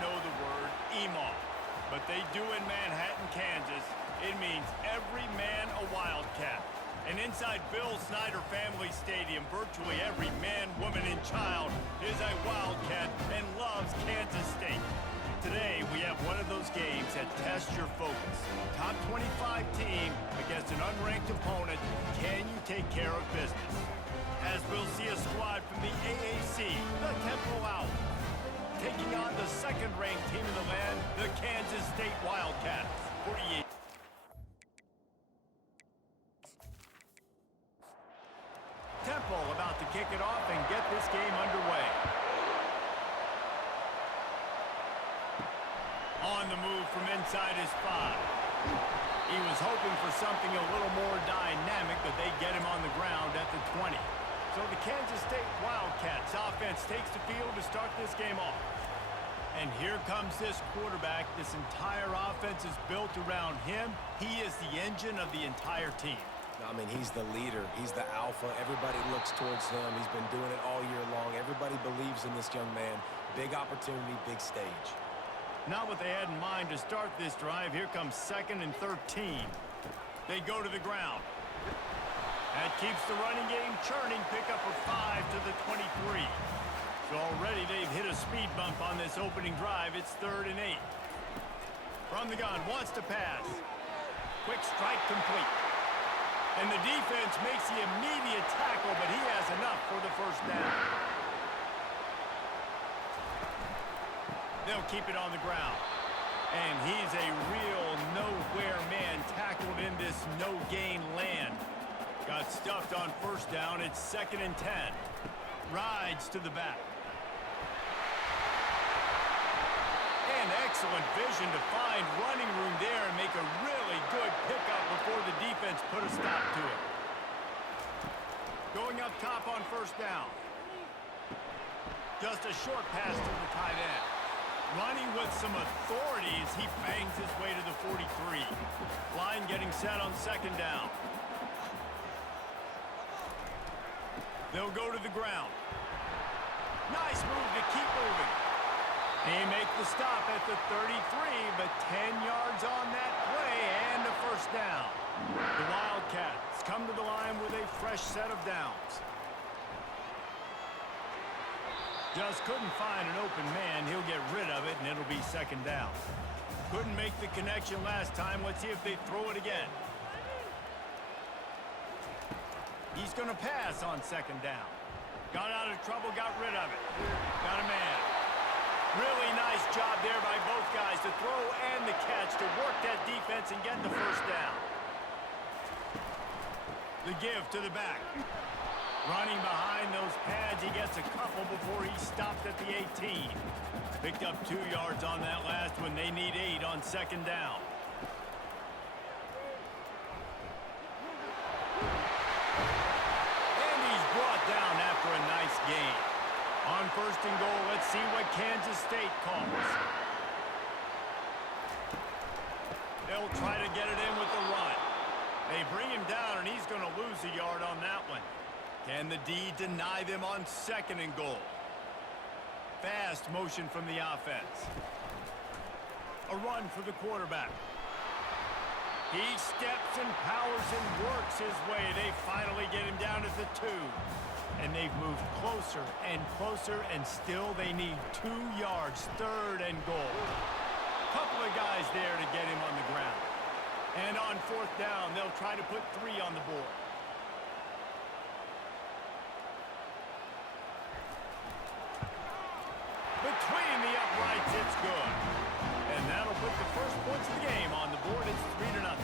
know the word EMAW, but they do in Manhattan, Kansas. It means every man a Wildcat. And inside Bill Snyder Family Stadium, virtually every man, woman, and child is a Wildcat and loves Kansas State. Today, we have one of those games that tests your focus. Top 25 team against an unranked opponent. Can you take care of business? As we'll see a squad from the AAC, the Temple Owls, taking on the second-ranked team in the land, the Kansas State Wildcats. 48. Temple about to kick it off and get this game underway. On the move from inside his 5. He was hoping for something a little more dynamic, but they get him on the ground at the 20. So the Kansas State Wildcats offense takes the field to start this game off. And here comes this quarterback. This entire offense is built around him. He is the engine of the entire team. I mean, he's the leader. He's the alpha. Everybody looks towards him. He's been doing it all year long. Everybody believes in this young man. Big opportunity, big stage. Not what they had in mind to start this drive. Here comes 2nd and 13. They go to the ground. That keeps the running game churning. Pickup of 5 to the 23. So already they've hit a speed bump on this opening drive. It's 3rd and 8. From the gun, wants to pass. Quick strike complete. And the defense makes the immediate tackle, but he has enough for the first down. They'll keep it on the ground. And he's a real nowhere man tackled in this no-gain land. Got stuffed on first down. It's 2nd and 10. Rides to the back. And excellent vision to find running room there and make a really good pickup before the defense put a stop to it. Going up top on first down. Just a short pass to the tight end. Running with some authority as he bangs his way to the 43. Line getting set on 2nd down. They'll go to the ground. Nice move to keep moving. They make the stop at the 33, but 10 yards on that play and a first down. The Wildcats come to the line with a fresh set of downs. Just couldn't find an open man. He'll get rid of it, and it'll be 2nd down. Couldn't make the connection last time. Let's see if they throw it again. He's going to pass on 2nd down. Got out of trouble, got rid of it. Got a man. Really nice job there by both guys to throw and the catch to work that defense and get the first down. The give to the back. Running behind those pads, he gets a couple before he stopped at the 18. Picked up 2 yards on that last one. They need 8 on 2nd down. And he's brought down after a nice gain. On 1st and goal, let's see what Kansas State calls. They'll try to get it in with the run. They bring him down, and he's going to lose a yard on that one. Can the D deny them on 2nd and goal? Fast motion from the offense. A run for the quarterback. He steps and powers and works his way. They finally get him down at the 2. And they've moved closer and still they need 2 yards, 3rd and goal. Couple of guys there to get him on the ground. And on 4th down, they'll try to put 3 on the board. Between the uprights, it's good. And that'll put the first points of the game on the board. It's 3-0.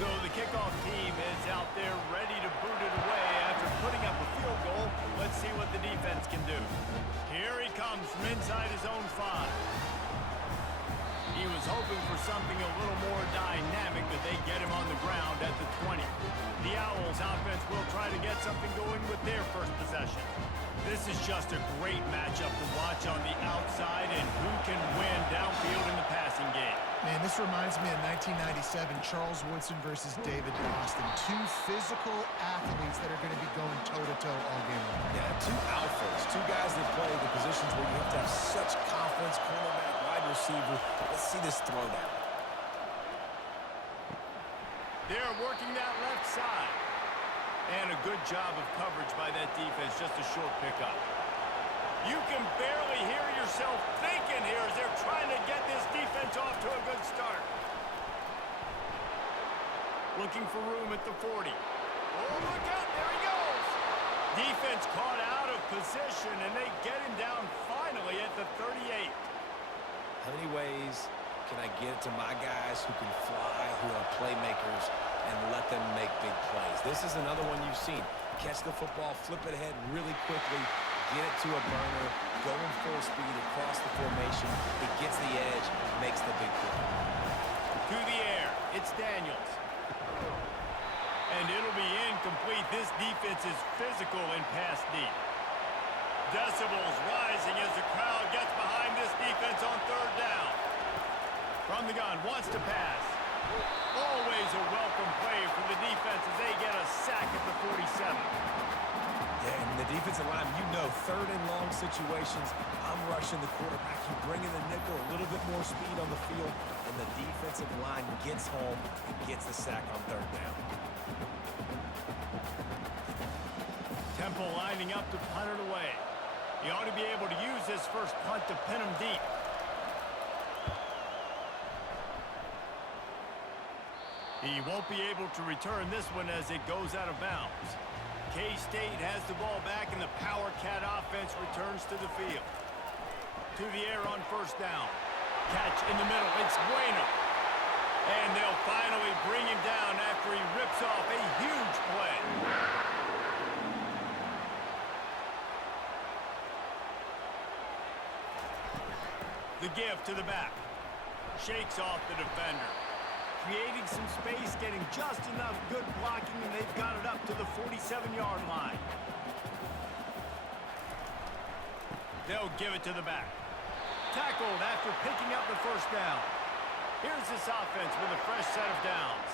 So the kickoff team is out there ready to boot it away after putting up a field goal. Let's see what the defense can do. Here he comes from inside his own 5. He was hoping for something a little more dynamic, but they get him on the ground at the 20. The Owls offense will try to get something going with their first possession. This is just a great matchup to watch on the outside, and who can win downfield in the passing game. Man, this reminds me of 1997, Charles Woodson versus David Boston. Two physical athletes that are going to be going toe-to-toe all game long. Yeah, two alphas, two guys that play the positions where you have to have such confidence, cornerback, wide receiver. Let's see this throwdown. They're working that left side. And a good job of coverage by that defense, just a short pickup. You can barely hear yourself thinking here as they're trying to get this defense off to a good start. Looking for room at the 40. Oh, look out, there he goes. Defense caught out of position, and they get him down finally at the 38. How many ways can I get it to my guys who can fly, who are playmakers, and let them make big plays? This is another one you've seen. Catch the football, flip it ahead really quickly, get it to a burner, go in full speed across the formation. It gets the edge, makes the big play. To the air, it's Daniels. And it'll be incomplete. This defense is physical and pass deep. Decibels rising as the crowd gets behind this defense on third down. From the gun, wants to pass. Always a welcome play for the defense as they get a sack at the 47. Yeah, and the defensive line, you know, third and long situations, I'm rushing the quarterback. You bring in the nickel, a little bit more speed on the field, and the defensive line gets home and gets the sack on third down. Temple lining up to punt it away. He ought to be able to use this first punt to pin him deep. He won't be able to return this one as it goes out of bounds. K-State has the ball back, and the Power Cat offense returns to the field. To the air on first down. Catch in the middle. It's Bueno. And they'll finally bring him down after he rips off a huge play. The give to the back. Shakes off the defender. Creating some space, getting just enough good blocking, and they've got it up to the 47-yard line. They'll give it to the back. Tackled after picking up the first down. Here's this offense with a fresh set of downs.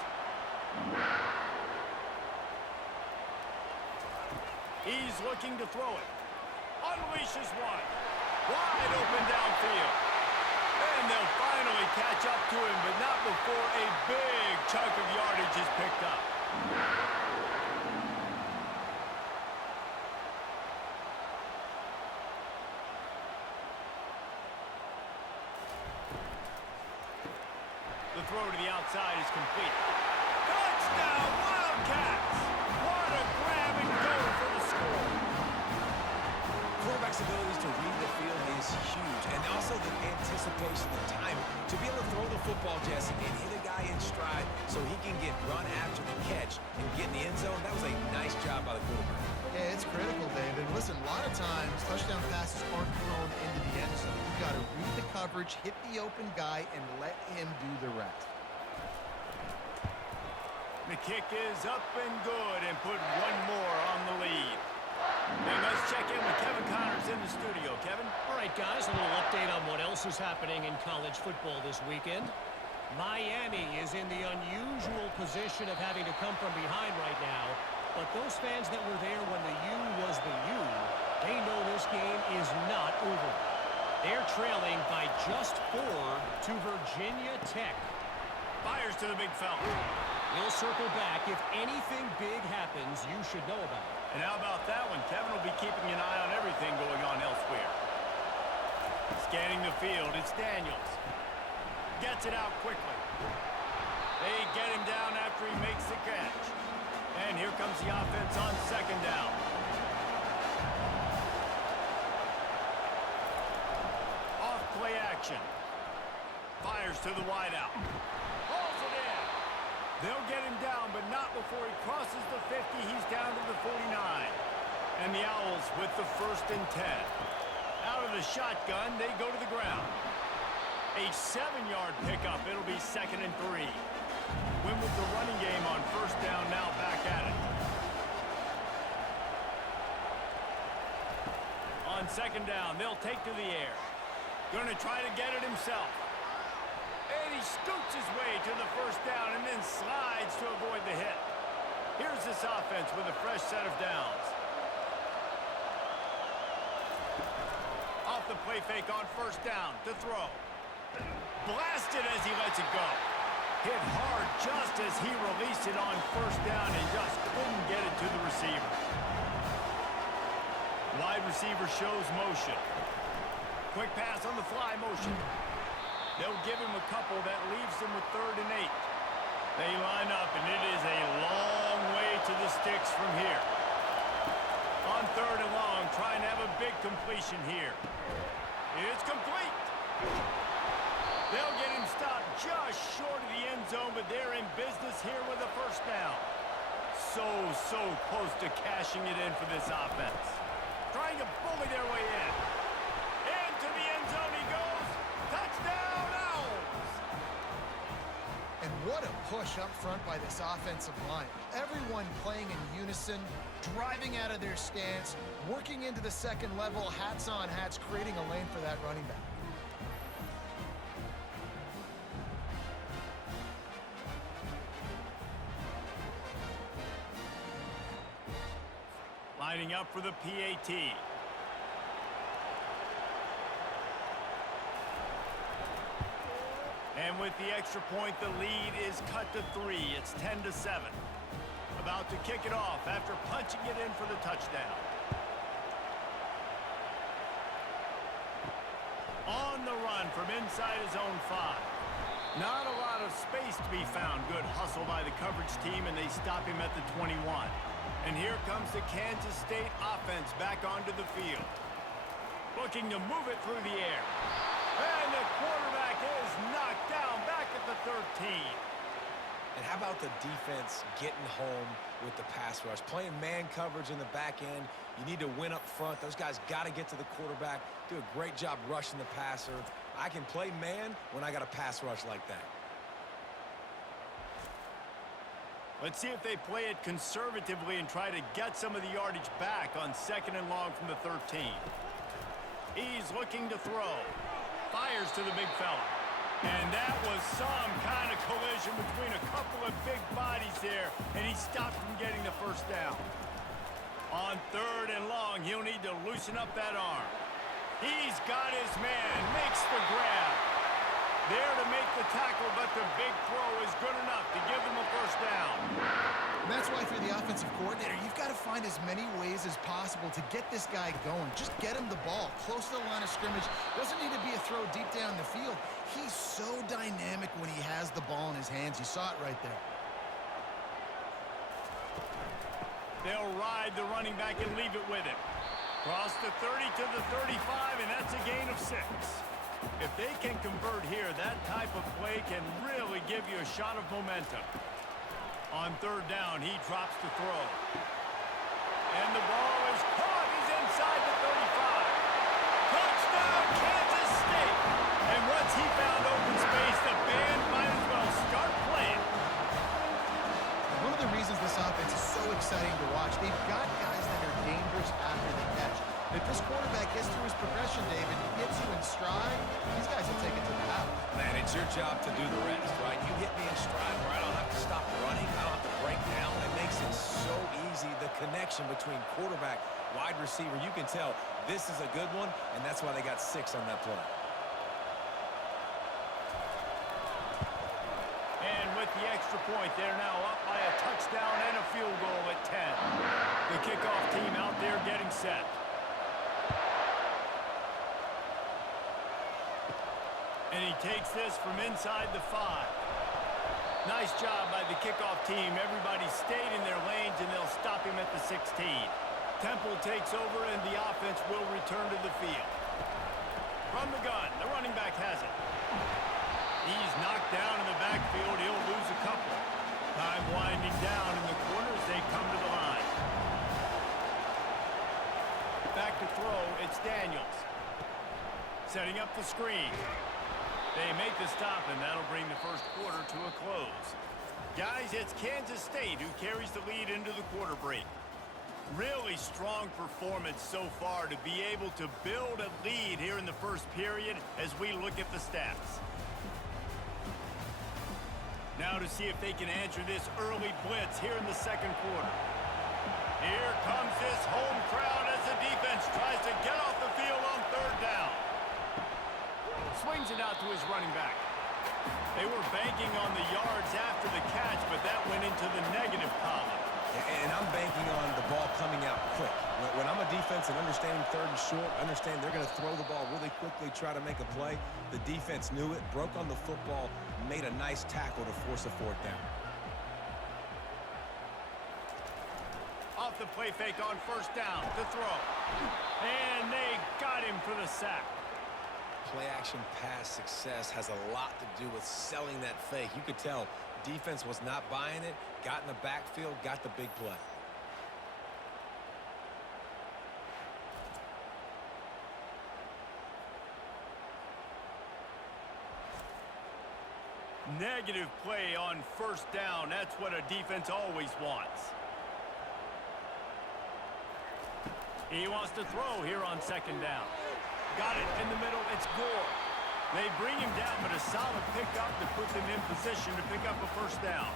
He's looking to throw it. Unleashes one. Wide open downfield. And they'll finally catch up to him, but not before a big chunk of yardage is picked up. The throw to the outside is complete. Touchdown, Wildcats! What a grab and go for the score. Quarterback's abilities to read the field is huge, and also the anticipation, the time to be able to throw the football, Jesse, and hit a guy in stride so he can get run after the catch and get in the end zone. That was a nice job by the quarterback. Yeah, it's critical, David. Listen, a lot of times touchdown passes aren't thrown into the end zone. You've got to read the coverage, hit the open guy, and let him do the rest. The kick is up and good, and put one more on the lead. And let's check in with Kevin Connors in the studio. Kevin? All right, guys, a little update on what else is happening in college football this weekend. Miami is in the unusual position of having to come from behind right now, but those fans that were there when the U was the U, they know this game is not over. They're trailing by just 4 to Virginia Tech. Fires to the big fella. We'll circle back. If anything big happens, you should know about it. And how about that one? Kevin will be keeping an eye on everything going on elsewhere. Scanning the field, it's Daniels. Gets it out quickly. They get him down after he makes the catch. And here comes the offense on second down. Off play action. Fires to the wideout. Hauls it in. They'll get him down, but not before he crosses the 50. He's down to the 49. And the Owls with the 1st and 10. Out of the shotgun, they go to the ground. A 7-yard pickup. It'll be 2nd and 3. Win with the running game on first down, now back at it. On second down, they'll take to the air. Going to try to get it himself. And he scoots his way to the first down and then slides to avoid the hit. Here's this offense with a fresh set of downs. Off the play fake on first down to throw. Blasted as he lets it go. Hit hard just as he released it on first down and just couldn't get it to the receiver. Wide receiver shows motion. Quick pass on the fly motion. They'll give him a couple that leaves him with 3rd and 8. They line up, and it is a long way to the sticks from here. On 3rd and long, trying to have a big completion here. It's complete. They'll get him stopped just short of the end zone, but they're in business here with a first down. So close to cashing it in for this offense. Trying to bully their way in. Into the end zone he goes. Touchdown, Owls! And what a push up front by this offensive line. Everyone playing in unison, driving out of their stance, working into the second level, hats on hats, creating a lane for that running back. Lining up for the PAT. And with the extra point, the lead is cut to 3. It's 10-7. About to kick it off after punching it in for the touchdown. On the run from inside his own 5. Not a lot of space to be found. Good hustle by the coverage team, and they stop him at the 21. And here comes the Kansas State offense back onto the field. Looking to move it through the air. And the quarterback is knocked down back at the 13. And how about the defense getting home with the pass rush? Playing man coverage in the back end. You need to win up front. Those guys got to get to the quarterback. Do a great job rushing the passer. I can play man when I got a pass rush like that. Let's see if they play it conservatively and try to get some of the yardage back on 2nd and long from the 13. He's looking to throw. Fires to the big fella. And that was some kind of collision between a couple of big bodies there, and he stopped from getting the first down. On 3rd and long, he'll need to loosen up that arm. He's got his man, makes the grab. There to make the tackle, but the big throw is good enough to give them a first down. And that's why, if you're the offensive coordinator, you've got to find as many ways as possible to get this guy going. Just get him the ball close to the line of scrimmage. Doesn't need to be a throw deep down the field. He's so dynamic when he has the ball in his hands. You saw it right there. They'll ride the running back and leave it with him. Cross the 30 to the 35, and that's a gain of 6. If they can convert here, that type of play can really give you a shot of momentum. On 3rd down, he drops to throw. And the ball is caught. He's inside the 35. Touchdown, Kansas State. And once he found open space, the band might as well start playing. One of the reasons this offense is so exciting to watch, they've got guys that are dangerous after the catch. If this quarterback gets through his progression, David, gets you in stride, these guys will take it to the house. Man, it's your job to do the rest, right? You hit me in stride where I don't have to stop running. I don't have to break down. It makes it so easy. The connection between quarterback, wide receiver, you can tell this is a good one, and that's why they got 6 on that play. And with the extra point, they're now up by a touchdown and a field goal at 10. The kickoff team out there getting set. And he takes this from inside the 5. Nice job by the kickoff team. Everybody stayed in their lanes, and they'll stop him at the 16. Temple takes over, and the offense will return to the field. From the gun, the running back has it. He's knocked down in the backfield. He'll lose a couple. Time winding down in the corner as they come to the line. Back to throw, it's Daniels. Setting up the screen. They make the stop, and that'll bring the first quarter to a close. Guys, it's Kansas State who carries the lead into the quarter break. Really strong performance so far to be able to build a lead here in the first period as we look at the stats. Now to see if they can answer this early blitz here in the second quarter. Here comes this home crowd as the defense tries to get off the field on third down. Swings it out to his running back. They were banking on the yards after the catch, but that went into the negative column. And I'm banking on the ball coming out quick. When I'm a defense and understanding third and short, understand they're going to throw the ball really quickly, try to make a play. The defense knew it, broke on the football, made a nice tackle to force a fourth down. Off the play fake on first down to throw. And they got him for the sack. Play-action pass success has a lot to do with selling that fake. You could tell defense was not buying it, got in the backfield, got the big play. Negative play on first down. That's what a defense always wants. He wants to throw here on second down. Got it in the middle. It's Gore. They bring him down, but a solid pickup to put them in position to pick up a first down.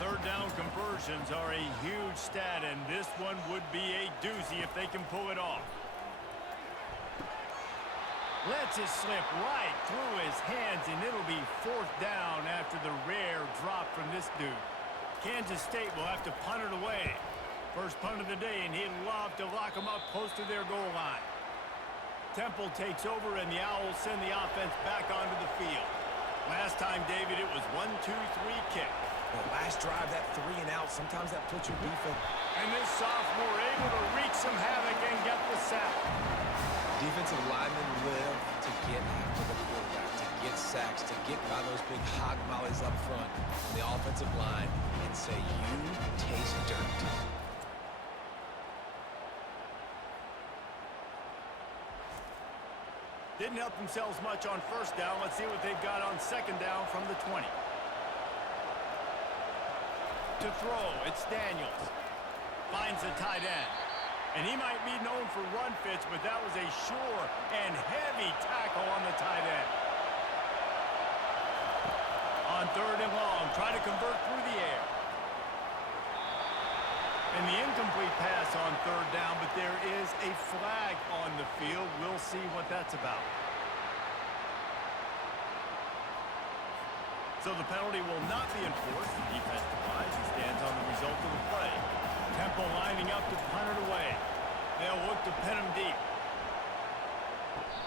Third down conversions are a huge stat, and this one would be a doozy if they can pull it off. Lets it slip right through his hands, and it'll be fourth down after the rare drop from this dude. Kansas State will have to punt it away. First punt of the day, and he'd love to lock them up close to their goal line. Temple takes over, and the Owls send the offense back onto the field. Last time, David, it was 1-2-3 kick. The last drive, that 3 and out, sometimes that puts your defense. And this sophomore able to wreak some havoc and get the sack. Defensive linemen live to get after the quarterback, to get sacks, to get by those big hog mollies up front on the offensive line and say, you taste dirt. Didn't help themselves much on first down. Let's see what they've got on second down from the 20. To throw, it's Daniels. Finds the tight end. And he might be known for run fits, but that was a sure and heavy tackle on the tight end. On third and long, try to convert through the air. And the incomplete pass on third down, but there is a flag on the field. We'll see what that's about. So the penalty will not be enforced. Defensive-wise, he stands on the result of the play. Temple lining up to punt it away. They'll look to pin him deep.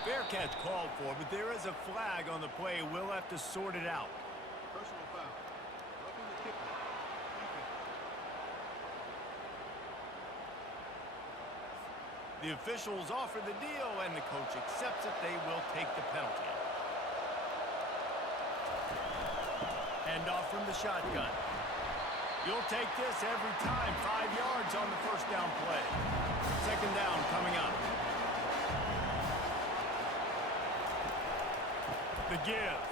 Fair catch called for, but there is a flag on the play. We'll have to sort it out. Personal foul. Roughing the kicker. The officials offer the deal, and the coach accepts it. They will take the penalty. Hand off from the shotgun. You'll take this every time. 5 yards on the first down play. Second down coming up. The give.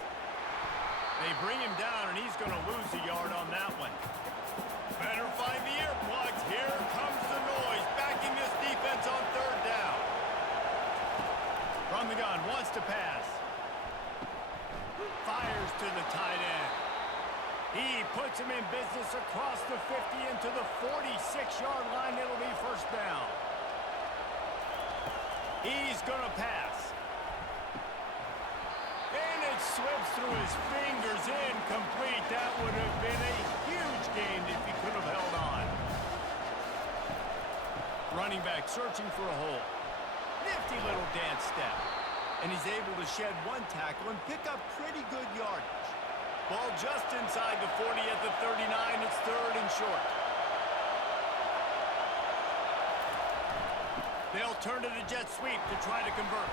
They bring him down, and he's going to lose a yard on that one. Better find the earplugs. Here comes the noise, backing this defense on third down. From the gun, wants to pass. Fires to the tight end. He puts him in business across the 50 into the 46-yard line. It'll be first down. He's going to pass. And it slips through his fingers, incomplete. That would have been a huge gain if he could have held on. Running back searching for a hole. Nifty little dance step. And he's able to shed one tackle and pick up pretty good yardage. Ball just inside the 40 at the 39. It's third and short. They'll turn to the jet sweep to try to convert.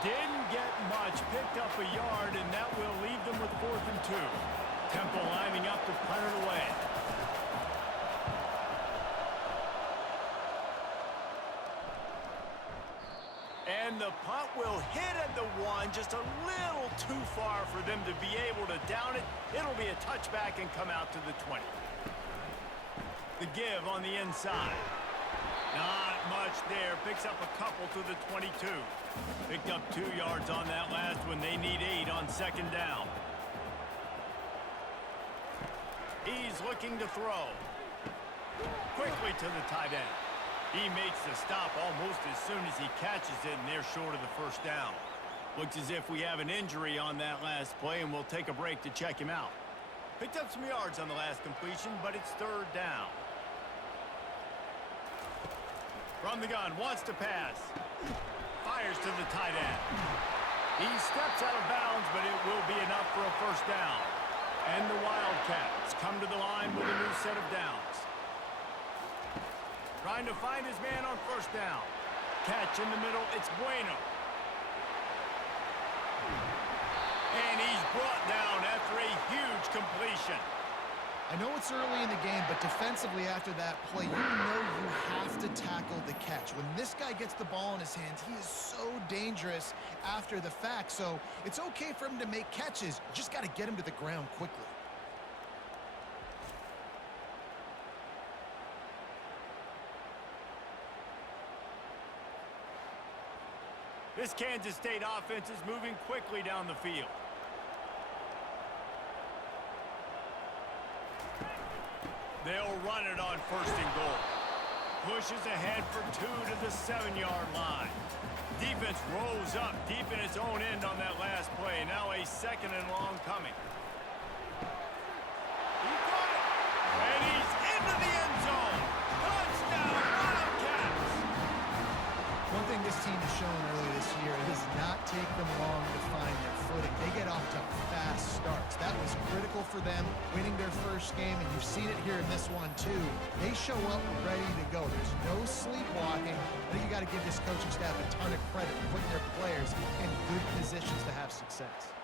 Didn't get much. Picked up a yard, and that will leave them with 4th and 2. Temple lining up to punt it away. And the punt will hit at the 1, just a little too far for them to be able to down it. It'll be a touchback and come out to the 20. The give on the inside. Not much there. Picks up a couple to the 22. Picked up 2 yards on that last one. They need 8 on second down. He's looking to throw. Quickly to the tight end. He makes the stop almost as soon as he catches it, and they're short of the first down. Looks as if we have an injury on that last play, and we'll take a break to check him out. Picked up some yards on the last completion, but it's third down. From the gun, wants to pass. Fires to the tight end. He steps out of bounds, but it will be enough for a first down. And the Wildcats come to the line with a new set of downs. Trying to find his man on first down. Catch in the middle, it's Bueno. And he's brought down after a huge completion. I know it's early in the game, but defensively after that play, you know you have to tackle the catch. When this guy gets the ball in his hands, he is so dangerous after the fact. So it's okay for him to make catches. You just got to get him to the ground quickly. This Kansas State offense is moving quickly down the field. They'll run it on first and goal. Pushes ahead for 2 to the 7-yard line. Defense rolls up deep in its own end on that last play. Now a second and long coming. He got it! And he's into the end zone. Touchdown, Wildcats! One thing this team has shown early this year, it does not take them long to find their footing. They get off to fast starts. That was critical for them, winning their first game, and you've seen it here in this one too. They show up ready to go. There's no sleepwalking. I think you got to give this coaching staff a ton of credit for putting their players in good positions to have success.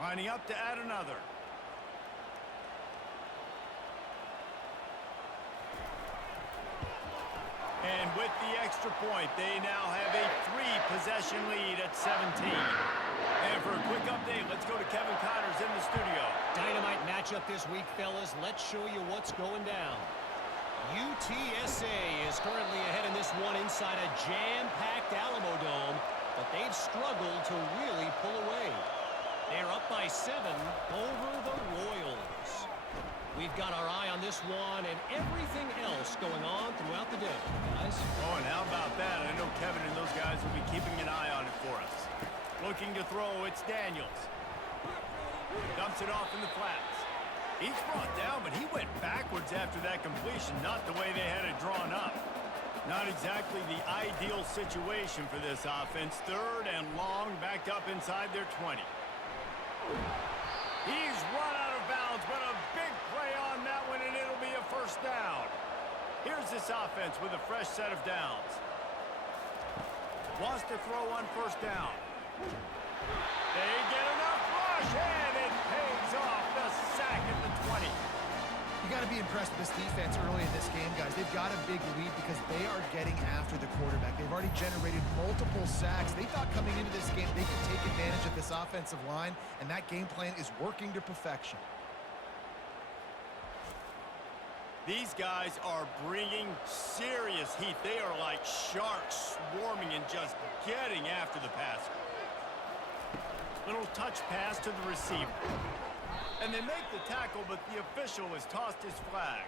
Lining up to add another. And with the extra point, they now have a 3-possession lead at 17. And for a quick update, let's go to Kevin Connors in the studio. Dynamite matchup this week, fellas. Let's show you what's going down. UTSA is currently ahead in this one inside a jam-packed Alamo Dome, but they've struggled to really pull away. They're up by 7 over the Royals. We've got our eye on this one and everything else going on throughout the day, guys. Oh, and how about that? I know Kevin and those guys will be keeping an eye on it for us. Looking to throw, it's Daniels. Dumps it off in the flats. He's brought down, but he went backwards after that completion, not the way they had it drawn up. Not exactly the ideal situation for this offense. Third and long, backed up inside their 20. He's run out of bounds, but a big play on that one, and it'll be a first down. Here's this offense with a fresh set of downs. Wants to throw on first down. They get enough rush, and it pays off. The sack at the 20. You got to be impressed with this defense early in this game, guys. They've got a big lead because they are getting after the quarterback. They've already generated multiple sacks. They thought coming into this game they could take advantage of this offensive line, and that game plan is working to perfection. These guys are bringing serious heat. They are like sharks swarming and just getting after the passer. Little touch pass to the receiver. And they make the tackle, but the official has tossed his flag.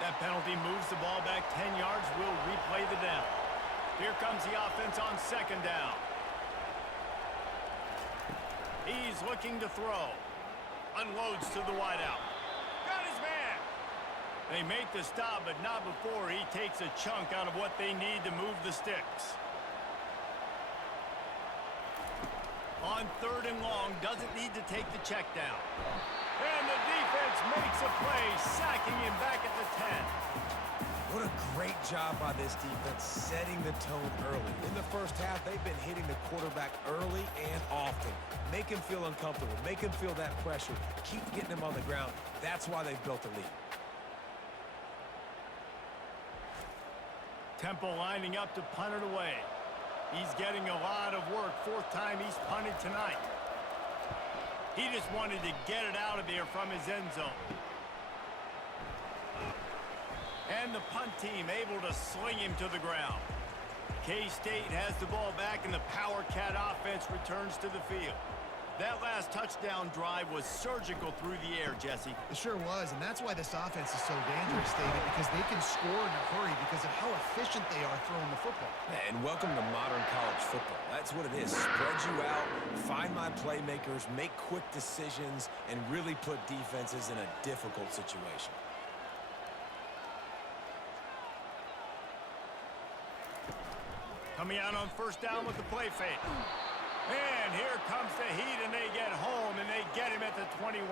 That penalty moves the ball back 10 yards. We'll replay the down. Here comes the offense on second down. He's looking to throw. Unloads to the wideout. Got his man. They make the stop, but not before he takes a chunk out of what they need to move the sticks. On third and long, doesn't need to take the check down. And the defense makes a play, sacking him back at the 10. What a great job by this defense setting the tone early. In the first half, they've been hitting the quarterback early and often. Make him feel uncomfortable. Make him feel that pressure. Keep getting him on the ground. That's why they've built a lead. Temple lining up to punt it away. He's getting a lot of work. Fourth time he's punted tonight. He just wanted to get it out of there from his end zone. And the punt team able to sling him to the ground. K-State has the ball back, and the Power Cat offense returns to the field. That last touchdown drive was surgical through the air, Jesse. It sure was, and that's why this offense is so dangerous, David, because they can score in a hurry because of how efficient they are throwing the football. Yeah, and welcome to modern college football. That's what it is. Spread you out, find my playmakers, make quick decisions, and really put defenses in a difficult situation. Coming out on first down with the play fake. And here comes the heat, and they get home, and they get him at the 21.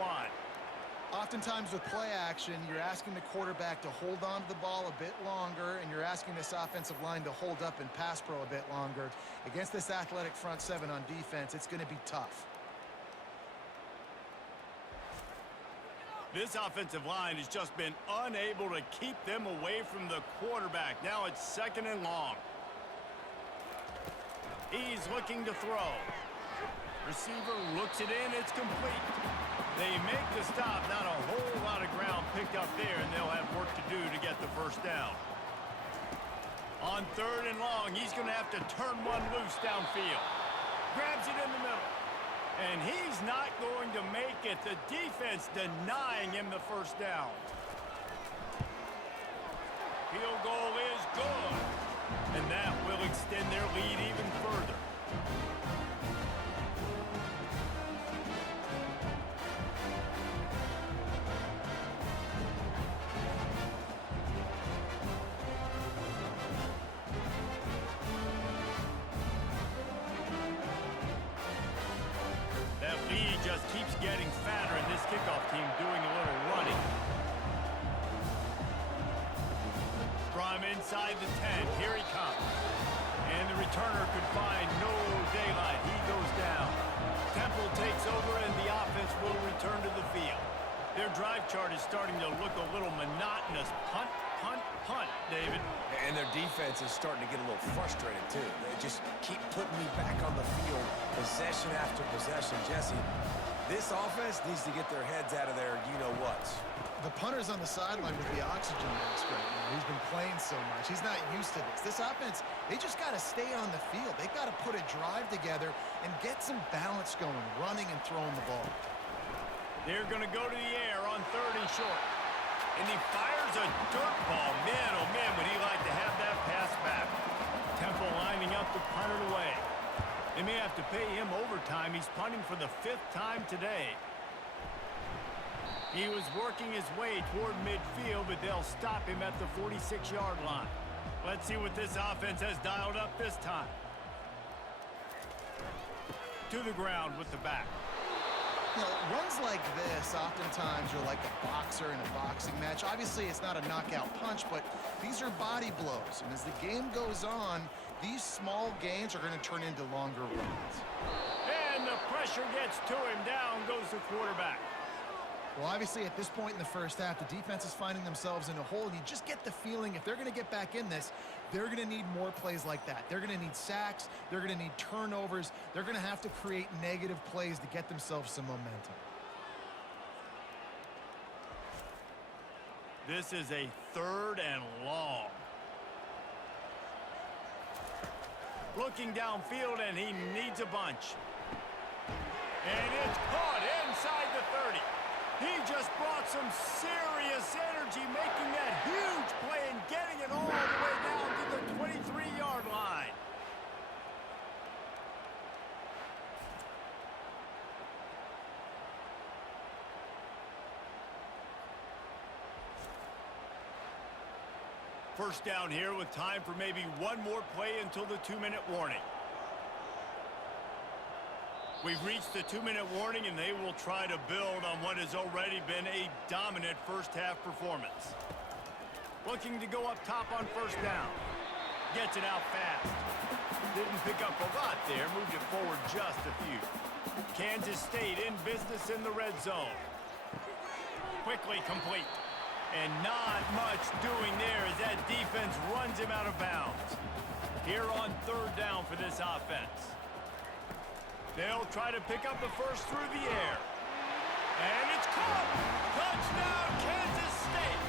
Oftentimes with play action, you're asking the quarterback to hold on to the ball a bit longer, and you're asking this offensive line to hold up and pass pro a bit longer. Against this athletic front seven on defense, it's going to be tough. This offensive line has just been unable to keep them away from the quarterback. Now it's 2nd and long. He's looking to throw. Receiver looks it in. It's complete. They make the stop. Not a whole lot of ground picked up there, and they'll have work to do to get the first down. On 3rd and long, he's going to have to turn one loose downfield. Grabs it in the middle. And he's not going to make it. The defense denying him the first down. Field goal is good. And that will extend their lead even further. That lead just keeps getting fatter, and this kickoff team doing a little running. From inside the 10, here he comes. And the returner could find no daylight. He goes down. Temple takes over, and the offense will return to the field. Their drive chart is starting to look a little monotonous. Punt, punt, punt, David. And their defense is starting to get a little frustrated, too. They just keep putting me back on the field, possession after possession. Jesse, this offense needs to get their heads out of their you-know-whats. The punter's on the sideline with the oxygen mask right now. He's been playing so much. He's not used to this. This offense, they just got to stay on the field. They've got to put a drive together and get some balance going, running and throwing the ball. They're going to go to the air on 3rd and short. And he fires a dirt ball. Man, oh man, would he like to have that pass back. Temple lining up to punt it away. They may have to pay him overtime. He's punting for the 5th time today. He was working his way toward midfield, but they'll stop him at the 46-yard line. Let's see what this offense has dialed up this time. To the ground with the back. You know, runs like this, oftentimes you're like a boxer in a boxing match. Obviously, it's not a knockout punch, but these are body blows. And as the game goes on, these small gains are going to turn into longer runs. And the pressure gets to him. Down goes the quarterback. Well, obviously, at this point in the first half, the defense is finding themselves in a hole, and you just get the feeling if they're going to get back in this, they're going to need more plays like that. They're going to need sacks. They're going to need turnovers. They're going to have to create negative plays to get themselves some momentum. This is a 3rd and long. Looking downfield, and he needs a bunch. And it's caught inside the 30. He just brought some serious energy, making that huge play and getting it all the way down to the 23-yard line. First down here with time for maybe one more play until the 2-minute warning. We've reached the 2-minute warning, and they will try to build on what has already been a dominant first-half performance. Looking to go up top on first down. Gets it out fast. Didn't pick up a lot there. Moved it forward just a few. Kansas State in business in the red zone. Quickly complete. And not much doing there as that defense runs him out of bounds. Here on 3rd down for this offense. They'll try to pick up the first through the air. And it's caught. Touchdown, Kansas State.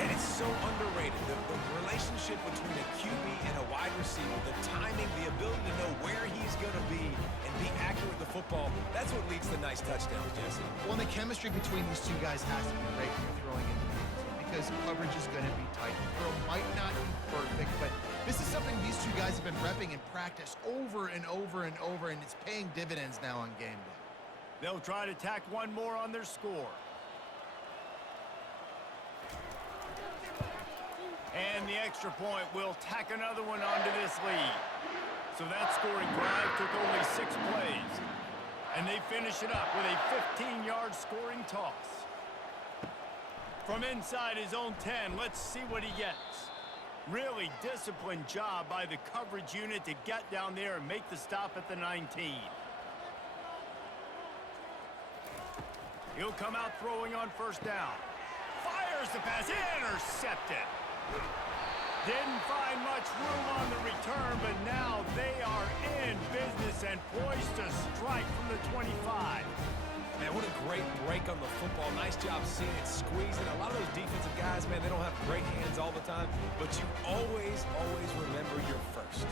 And it's so underrated. The relationship between a QB and a wide receiver, the timing, the ability to know where he's going to be and be accurate with the football, that's what leads to nice touchdowns, Jesse. Well, the chemistry between these two guys has to be great when you're throwing into the end zone because coverage is going to be tight. The throw might not be perfect, but this is something these two guys have been repping in practice over and over and over, and it's paying dividends now on game day. They'll try to tack one more on their score. And the extra point will tack another one onto this lead. So that scoring drive took only 6 plays. And they finish it up with a 15-yard scoring toss. From inside his own 10, let's see what he gets. Really disciplined job by the coverage unit to get down there and make the stop at the 19. He'll come out throwing on first down. Fires the pass, intercepted. Didn't find much room on the return, but now they are in business and poised to strike from the 25. Man, what a great break on the football. Nice job seeing it squeezing. A lot of those defensive guys, man, they don't have great hands all the time, but you always remember your first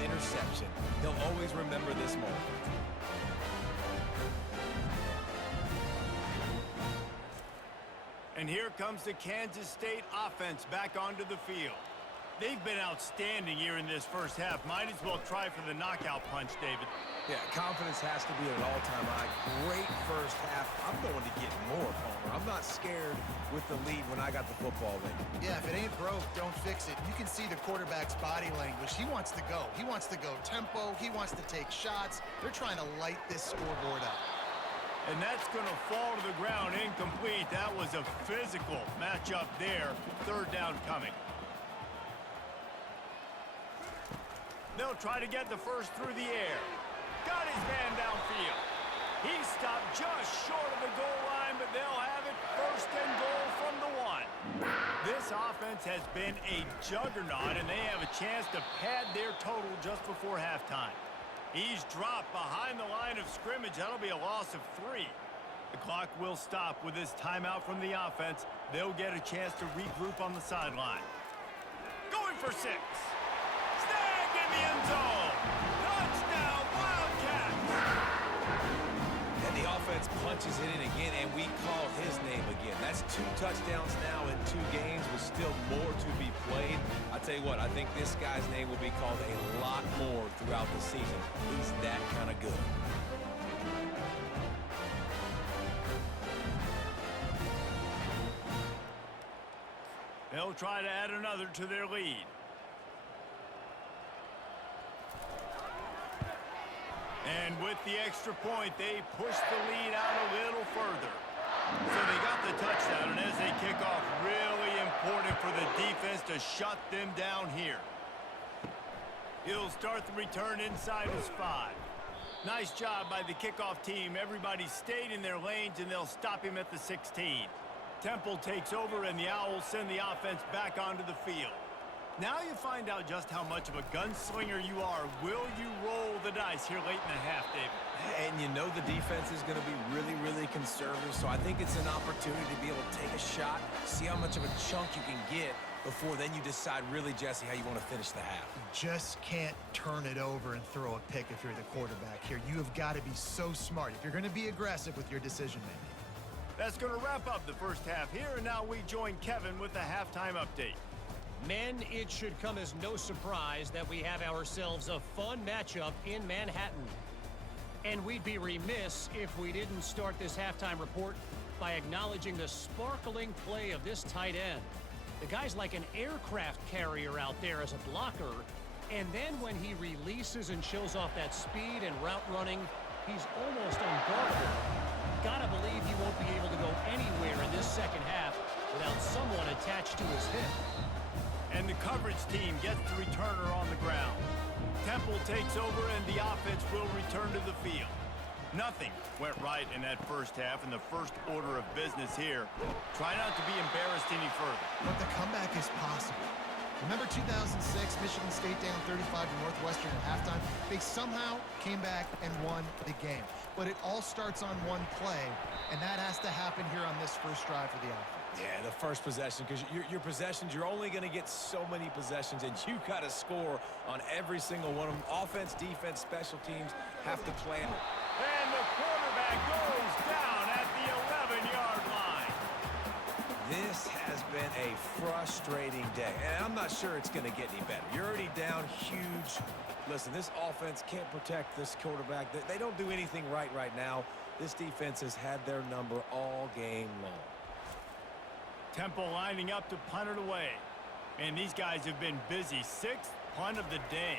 interception. They'll always remember this moment. And here comes the Kansas State offense back onto the field. They've been outstanding here in this first half. Might as well try for the knockout punch, David. Yeah, confidence has to be at an all-time high. Great first half. I'm going to get more, Palmer. I'm not scared with the lead when I got the football late. Yeah, if it ain't broke, don't fix it. You can see the quarterback's body language. He wants to go. He wants to go tempo. He wants to take shots. They're trying to light this scoreboard up. And that's going to fall to the ground incomplete. That was a physical matchup there. Third down coming. They'll try to get the first through the air. Got his man downfield. He stopped just short of the goal line, but they'll have it first and goal from the 1. This offense has been a juggernaut, and they have a chance to pad their total just before halftime. He's dropped behind the line of scrimmage. That'll be a loss of 3. The clock will stop with this timeout from the offense. They'll get a chance to regroup on the sideline. Going for 6. Snagged in the end zone. Touchdown, Wildcats. And the offense punches it in again, and we call his name again. That's 2 touchdowns now in 2 games with still more to be played. I tell you what, I think this guy's name will be called a lot more throughout the season. He's that kind of good. They'll try to add another to their lead. And with the extra point, they push the lead out a little further. So they got the touchdown, and as they kick off, really important for the defense to shut them down here. He'll start the return inside his 5. Nice job by the kickoff team. Everybody stayed in their lanes, and they'll stop him at the 16. Temple takes over, and the Owls send the offense back onto the field. Now you find out just how much of a gunslinger you are. Will you roll the dice here late in the half, David? And you know the defense is going to be really conservative, so I think it's an opportunity to be able to take a shot, see how much of a chunk you can get before then you decide really, Jesse, how you want to finish the half. You just can't turn it over and throw a pick if you're the quarterback here. You have got to be so smart if you're going to be aggressive with your decision-making. That's going to wrap up the first half here, and now we join Kevin with the halftime update. Men, it should come as no surprise that we have ourselves a fun matchup in Manhattan. And we'd be remiss if we didn't start this halftime report by acknowledging the sparkling play of this tight end. The guy's like an aircraft carrier out there as a blocker, and then when he releases and shows off that speed and route running, he's almost unguardable. Gotta believe he won't be able to go anywhere in this second half without someone attached to his hip. And the coverage team gets the returner on the ground. Temple takes over, and the offense will return to the field. Nothing went right in that first half, and the first order of business here. Try not to be embarrassed any further. But the comeback is possible. Remember 2006, Michigan State down 35 to Northwestern at halftime? They somehow came back and won the game. But it all starts on one play, and that has to happen here on this first drive for the offense. Yeah, the first possession, because your possessions, you're only going to get so many possessions, and you got to score on every single one of them. Offense, defense, special teams have to play. And the quarterback goes down at the 11-yard line. This has been a frustrating day, and I'm not sure it's going to get any better. You're already down huge. Listen, this offense can't protect this quarterback. They don't do anything right now. This defense has had their number all game long. Temple lining up to punt it away. And these guys have been busy. 6th punt of the day.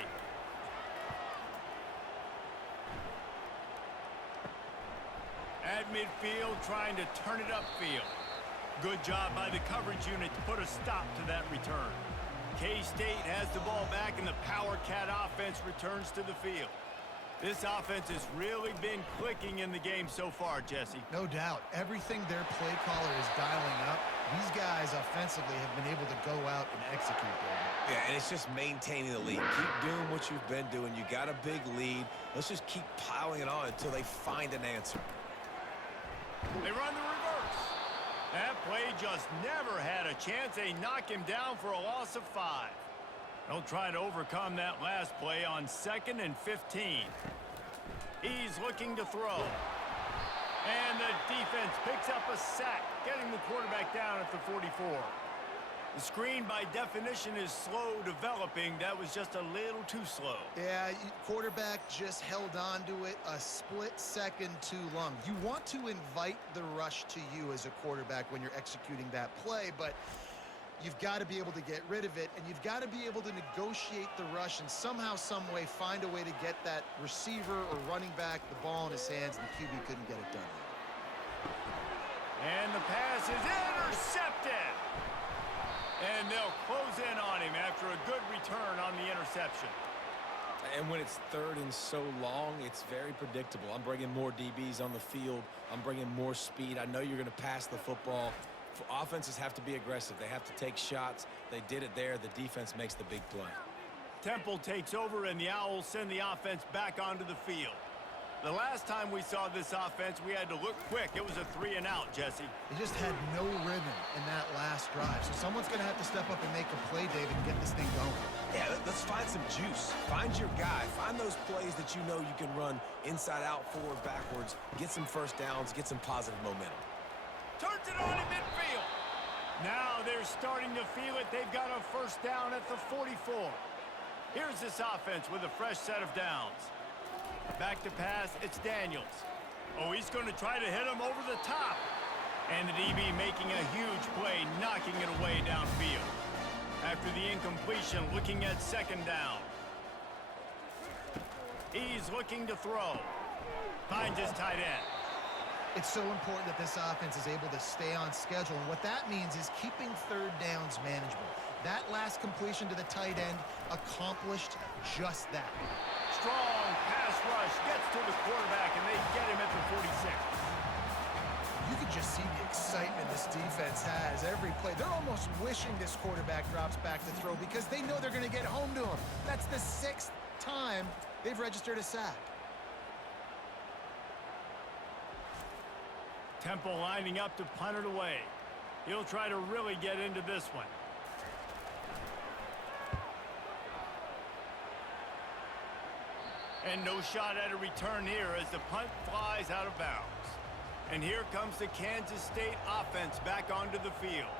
At midfield, trying to turn it upfield. Good job by the coverage unit to put a stop to that return. K-State has the ball back, and the Power Cat offense returns to the field. This offense has really been clicking in the game so far, Jesse. No doubt. Everything their play caller is dialing up, these guys offensively have been able to go out and execute there. Yeah, and it's just maintaining the lead. Keep doing what you've been doing. You got a big lead. Let's just keep piling it on until they find an answer. They run the reverse. That play just never had a chance. They knock him down for a loss of 5. They'll try to overcome that last play on 2nd and 15. He's looking to throw. And the defense picks up a sack, getting the quarterback down at the 44. The screen, by definition, is slow developing. That was just a little too slow. Yeah, quarterback just held on to it a split second too long. You want to invite the rush to you as a quarterback when you're executing that play, but you've got to be able to get rid of it, and you've got to be able to negotiate the rush and somehow, some way, find a way to get that receiver or running back the ball in his hands, and the QB couldn't get it done. And the pass is intercepted. And they'll close in on him after a good return on the interception. And when it's 3rd and so long, it's very predictable. I'm bringing more DBs on the field. I'm bringing more speed. I know you're going to pass the football. Offenses have to be aggressive. They have to take shots. They did it there. The defense makes the big play. Temple takes over, and the Owls send the offense back onto the field. The last time we saw this offense, we had to look quick. It was a 3-and-out, Jesse. They just had no rhythm in that last drive. So someone's going to have to step up and make a play, David, and get this thing going. Yeah, let's find some juice. Find your guy. Find those plays that you know you can run inside out, forward, backwards. Get some first downs. Get some positive momentum. Turns it on in midfield. Now they're starting to feel it. They've got a first down at the 44. Here's this offense with a fresh set of downs. Back to pass, it's Daniels. Oh, he's going to try to hit him over the top. And the DB making a huge play, knocking it away downfield. After the incompletion, looking at 2nd down. He's looking to throw. Finds his tight end. It's so important that this offense is able to stay on schedule, and what that means is keeping 3rd downs manageable. That last completion to the tight end accomplished just that. Strong pass rush gets to the quarterback, and they get him at the 46. You can just see the excitement this defense has every play. They're almost wishing this quarterback drops back to throw because they know they're going to get home to him. That's the 6th time they've registered a sack. Temple lining up to punt it away. He'll try to really get into this one. And no shot at a return here as the punt flies out of bounds. And here comes the Kansas State offense back onto the field.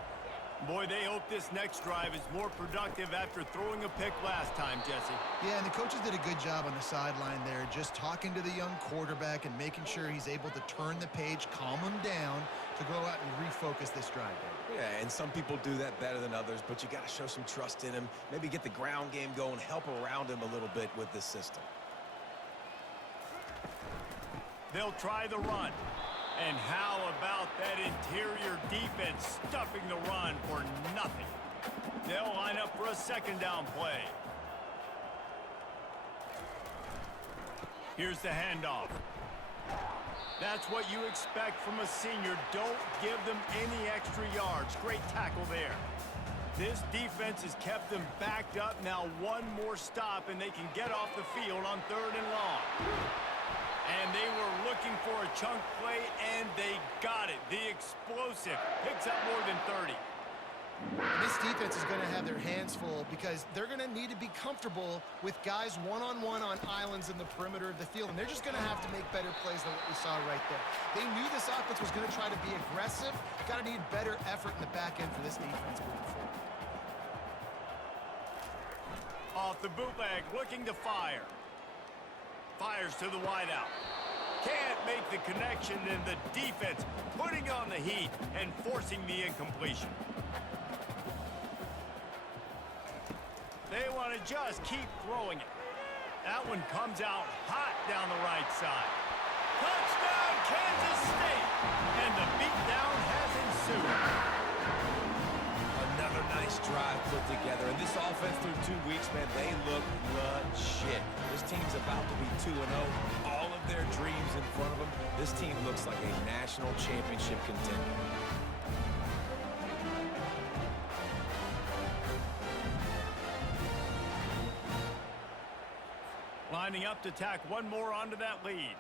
Boy, they hope this next drive is more productive after throwing a pick last time, Jesse. Yeah, and the coaches did a good job on the sideline there, just talking to the young quarterback and making sure he's able to turn the page, calm him down to go out and refocus this drive. Yeah, and some people do that better than others, but you got to show some trust in him. Maybe get the ground game going, help around him a little bit with this system. They'll try the run. And how about that interior defense stuffing the run for nothing? They'll line up for a 2nd down play. Here's the handoff. That's what you expect from a senior. Don't give them any extra yards. Great tackle there. This defense has kept them backed up. Now one more stop, and they can get off the field on 3rd and long. And they were looking for a chunk play, and they got it. The explosive picks up more than 30. And this defense is going to have their hands full because they're going to need to be comfortable with guys one-on-one on islands in the perimeter of the field. And they're just going to have to make better plays than what we saw right there. They knew this offense was going to try to be aggressive. Got to need better effort in the back end for this defense moving forward. Off the bootleg, looking to fire. Fires to the wideout. Can't make the connection, and the defense putting on the heat and forcing the incompletion. They want to just keep throwing it. That one comes out hot down the right side. Touchdown, Kansas State! And the beatdown has ensued. Another nice drive put together. And this offense through 2 weeks, man, they look legit. This team's about to be 2-0. All of their dreams in front of them. This team looks like a national championship contender. Lining up to tack one more onto that lead.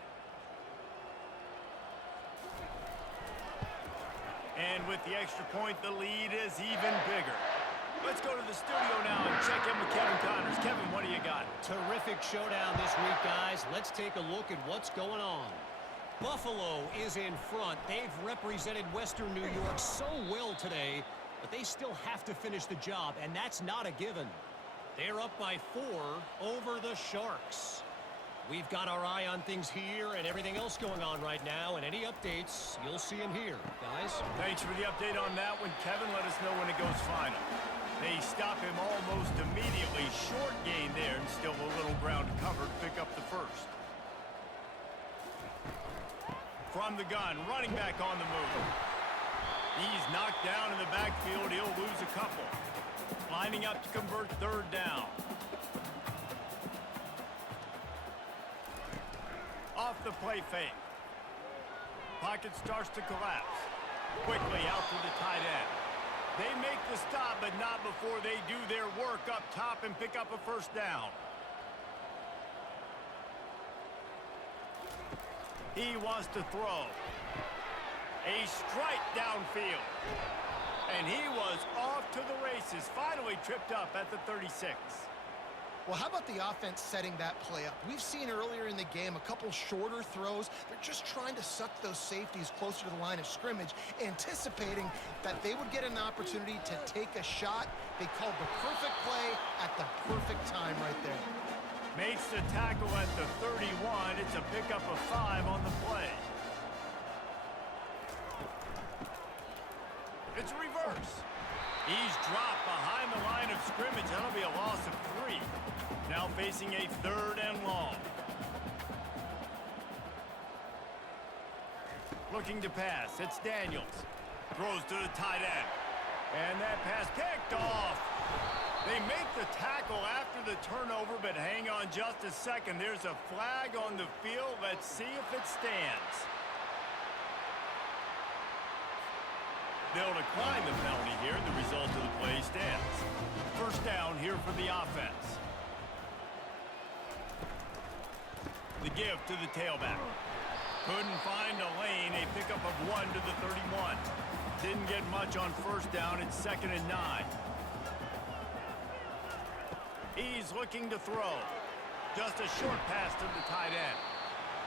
And with the extra point, the lead is even bigger. Let's go to the studio now and check in with Kevin Connors. Kevin, what do you got? Terrific showdown this week, guys. Let's take a look at what's going on. Buffalo is in front. They've represented Western New York so well today, but they still have to finish the job, and that's not a given. They're up by 4 over the Sharks. We've got our eye on things here and everything else going on right now, and any updates, you'll see them here, guys. Thanks for the update on that one, Kevin. Let us know when it goes final. They stop him almost immediately. Short gain there, and still a little ground covered. Pick up the first. From the gun, running back on the move. He's knocked down in the backfield. He'll lose a couple. Lining up to convert 3rd down. Off the play fake. Pocket starts to collapse. Quickly out to the tight end. They make the stop, but not before they do their work up top and pick up a 1st down. He wants to throw. A strike downfield. And he was off to the races. Finally tripped up at the 36. Well, how about the offense setting that play up? We've seen earlier in the game a couple shorter throws. They're just trying to suck those safeties closer to the line of scrimmage, anticipating that they would get an opportunity to take a shot. They called the perfect play at the perfect time right there. Makes the tackle at the 31. It's a pickup of 5 on the play. It's a reverse. He's dropped behind the line of scrimmage. That'll be a loss of 3. Now facing a 3rd and long. Looking to pass. It's Daniels. Throws to the tight end. And that pass picked off. They make the tackle after the turnover, but hang on just a second. There's a flag on the field. Let's see if it stands. They'll decline the penalty here. The result of the play stands. 1st down here for the offense. The give to the tailback. Couldn't find a lane. A pickup of 1 to the 31. Didn't get much on 1st down. It's 2nd and 9. He's looking to throw. Just a short pass to the tight end.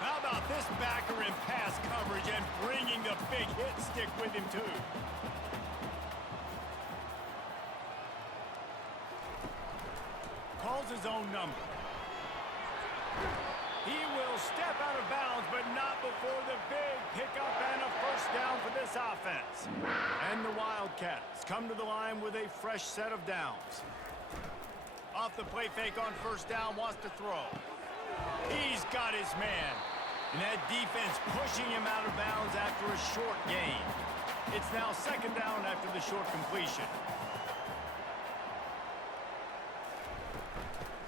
How about this backer in pass coverage and bringing the big hit stick with him too? Calls his own number. He will step out of bounds, but not before the big pickup and a 1st down for this offense. And the Wildcats come to the line with a fresh set of downs. Off the play fake on 1st down, wants to throw. He's got his man. And that defense pushing him out of bounds after a short gain. It's now 2nd down after the short completion.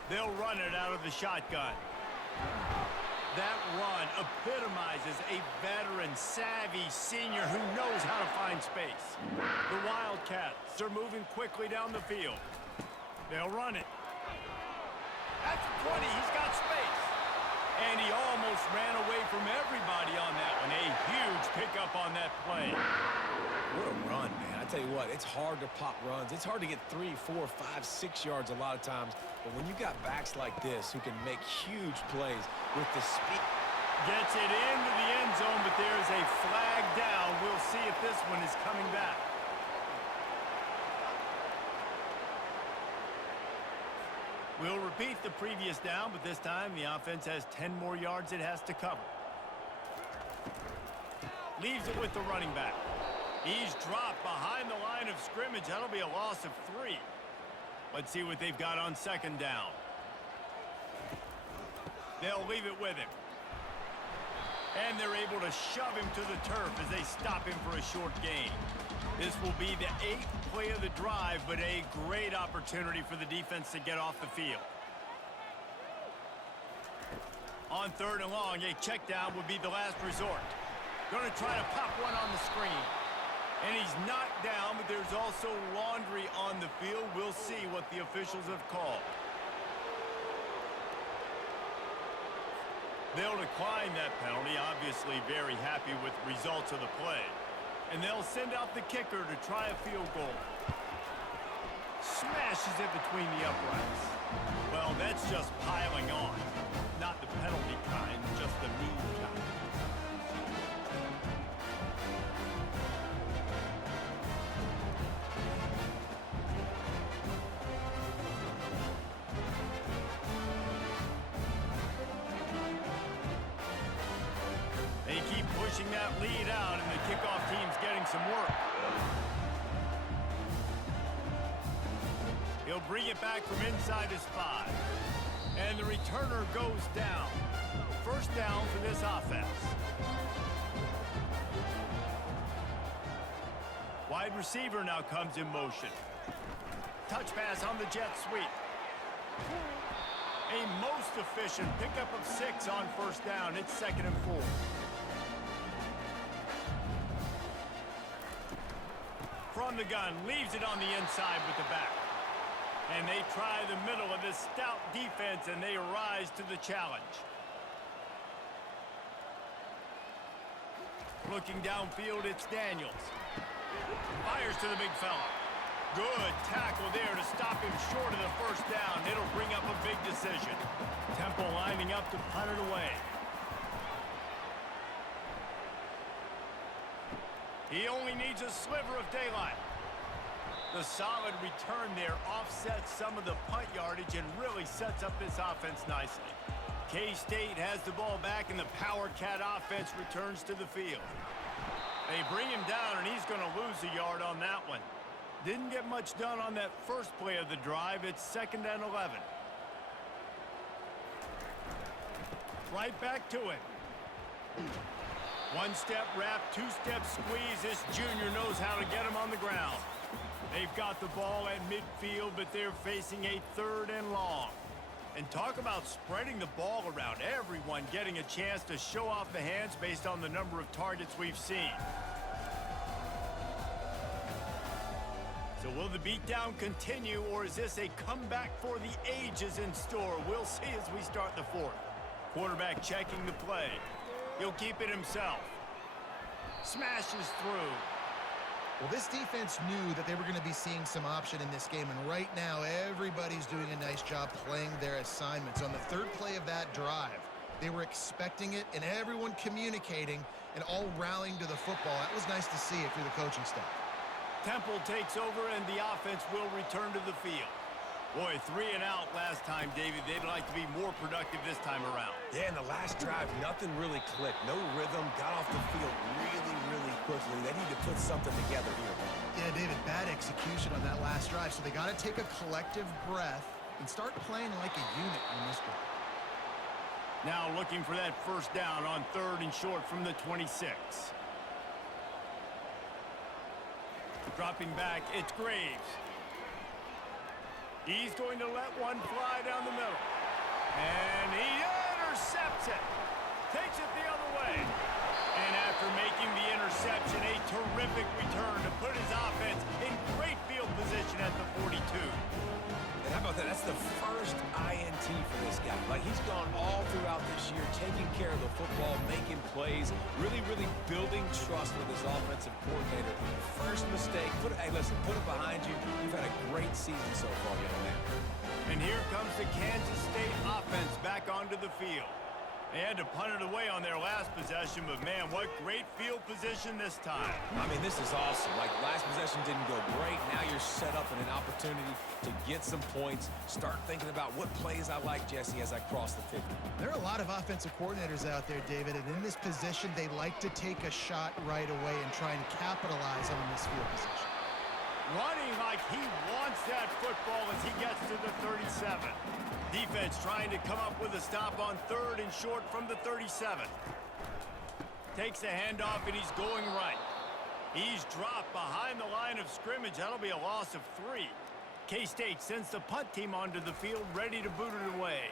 They'll run it out of the shotgun. That run epitomizes a veteran, savvy senior who knows how to find space. The Wildcats are moving quickly down the field. They'll run it. That's the 20. He's got space. And he almost ran away from everybody on that one. A huge pickup on that play. What a run, man. I tell you what, it's hard to pop runs. It's hard to get 3, 4, 5, 6 yards a lot of times. But when you got backs like this who can make huge plays with the speed. Gets it into the end zone, but there's a flag down. We'll see if this one is coming back. We'll repeat the previous down, but this time the offense has 10 more yards it has to cover. Leaves it with the running back. He's dropped behind the line of scrimmage. That'll be a loss of 3. Let's see what they've got on second down. They'll leave it with him. And they're able to shove him to the turf as they stop him for a short gain. This will be the 8th play of the drive, but a great opportunity for the defense to get off the field. On third and long, a check down would be the last resort. Going to try to pop one on the screen. And he's knocked down, but there's also laundry on the field. We'll see what the officials have called. They'll decline that penalty, obviously very happy with the results of the play. And they'll send out the kicker to try a field goal. Smashes it between the uprights. Well, that's just piling on. Not the penalty kind, just the mean kind. They keep pushing that lead out, and the kickoff team's getting some work. He'll bring it back from inside his 5. And the returner goes down. First down for this offense. Wide receiver now comes in motion. Touch pass on the jet sweep. A most efficient pickup of 6 on first down. It's 2nd and 4. From the gun, leaves it on the inside with the back. And they try the middle of this stout defense, and they rise to the challenge. Looking downfield, it's Daniels. Fires to the big fella. Good tackle there to stop him short of the first down. It'll bring up a big decision. Temple lining up to punt it away. He only needs a sliver of daylight. The solid return there offsets some of the punt yardage and really sets up this offense nicely. K-State has the ball back, and the Power Cat offense returns to the field. They bring him down, and he's going to lose a yard on that one. Didn't get much done on that first play of the drive. It's 2nd and 11. Right back to him. One-step wrap, two-step squeeze. This junior knows how to get him on the ground. They've got the ball at midfield, but they're facing a 3rd and long. And talk about spreading the ball around. Everyone getting a chance to show off the hands based on the number of targets we've seen. So will the beatdown continue, or is this a comeback for the ages in store? We'll see as we start the 4th. Quarterback checking the play. He'll keep it himself. Smashes through. Well, this defense knew that they were going to be seeing some option in this game, and right now everybody's doing a nice job playing their assignments. On the 3rd play of that drive, they were expecting it, and everyone communicating and all rallying to the football. That was nice to see it through the coaching staff. Temple takes over, and the offense will return to the field. Boy, 3 and out last time, David. They'd like to be more productive this time around. Yeah, in the last drive, nothing really clicked. No rhythm, got off the field really quickly. They need to put something together here. Yeah, David, bad execution on that last drive, so they got to take a collective breath and start playing like a unit on this one. Now looking for that first down on 3rd and short from the 26. Dropping back, it's Graves. He's going to let one fly down the middle. And he intercepts it. Takes it the other way. And after making the interception, a terrific return to put his offense in great field position at the 42. And how about that? That's the first INT for this guy. Like, he's gone all throughout this year, taking care of the football, making plays, really building trust with his offensive coordinator. First mistake, hey, listen, put it behind you. You've had a great season so far, young man. And here comes the Kansas State offense back onto the field. They had to punt it away on their last possession, but man, what great field position this time. I mean, this is awesome. Like, last possession didn't go great. Now you're set up in an opportunity to get some points. Start thinking about what plays I like, Jesse, as I cross the 50. There are a lot of offensive coordinators out there, David, and in this position, they like to take a shot right away and try and capitalize on this field position. Running like he wants that football as he gets to the 37. Defense trying to come up with a stop on 3rd and short from the 37. Takes the handoff and he's going right. He's dropped behind the line of scrimmage. That'll be a loss of 3. K-State sends the punt team onto the field ready to boot it away.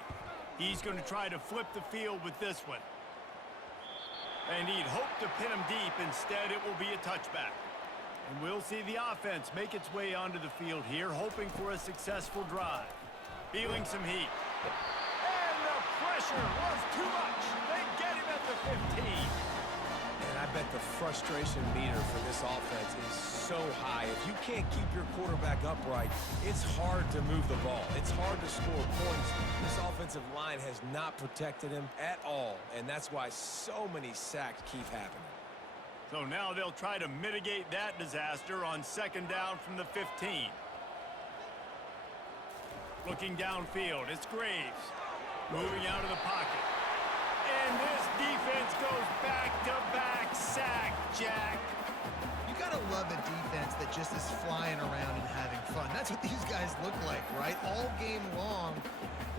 He's going to try to flip the field with this one. And he'd hoped to pin him deep. Instead, it will be a touchback. And we'll see the offense make its way onto the field here, hoping for a successful drive. Feeling some heat. And the pressure was too much. They get him at the 15. And I bet the frustration meter for this offense is so high. If you can't keep your quarterback upright, it's hard to move the ball. It's hard to score points. This offensive line has not protected him at all, and that's why so many sacks keep happening. So now they'll try to mitigate that disaster on 2nd down from the 15. Looking downfield, it's Graves. Moving out of the pocket. And this defense goes back-to-back sack, Jack. You gotta love a defense that just is flying around and having fun. That's what these guys look like, right? All game long,